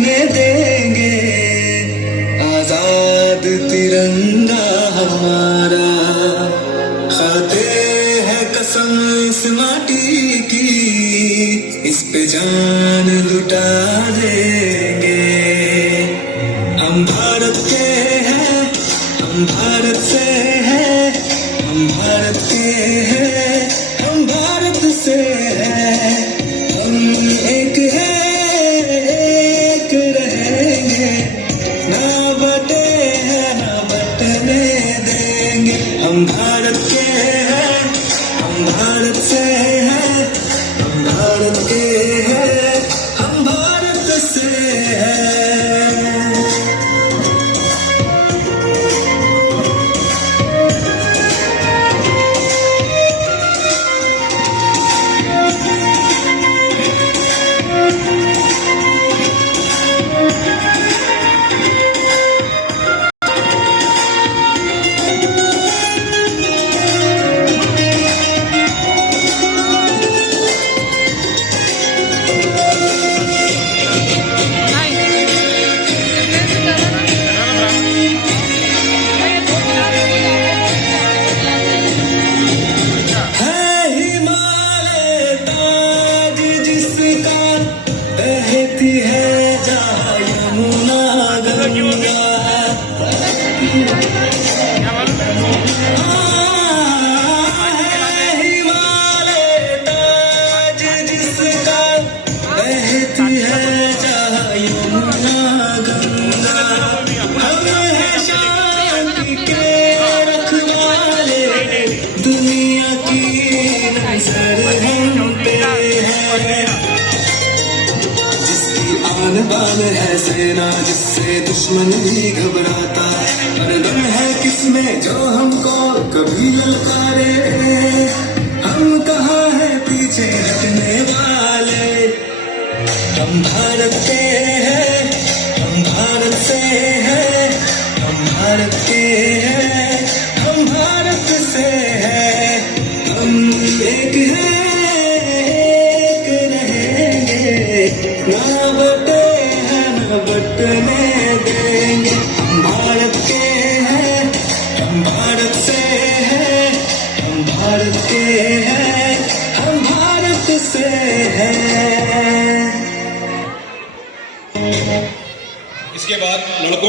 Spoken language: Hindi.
बटने देंगे, आजाद तिरंगा हमारा। खाते हैं कसम इस माटी की, इस पे जान लुटा देंगे। हम भारत के हैं, हम भारत से हैं, हम भारत के हैं, हम भारत से हैं। हम एक हैं, एक रहेंगे, ना बटे हैं ना बटने देंगे। हम भारत के हैं, हम भारत से हैं, हम भारत के हैं, हम भारत से हैं। बहती है जहाँ यमुना गंगा, हिमालय ताज जिसका, बहती है जहाँ यमुना गंगा। हम हैं शांति के रखवाले, दुनिया की नजर हम पे है। आन बान है सेना, जिससे दुश्मन भी घबराता। हरदम है किसमें जो हमको कभी ललकारे। हम कहाँ है पीछे हटने वाले। हम भारत के हैं, हम भारत से हैं, हम भारत के हैं, हम भारत से हैं। हम एक हैं, एक रहेंगे, ना बटे हैं ना बटने देंगे। हम भारत के हैं, हम भारत से हैं, हम भारत के हैं, हम भारत से हैं। इसके बाद लड़कों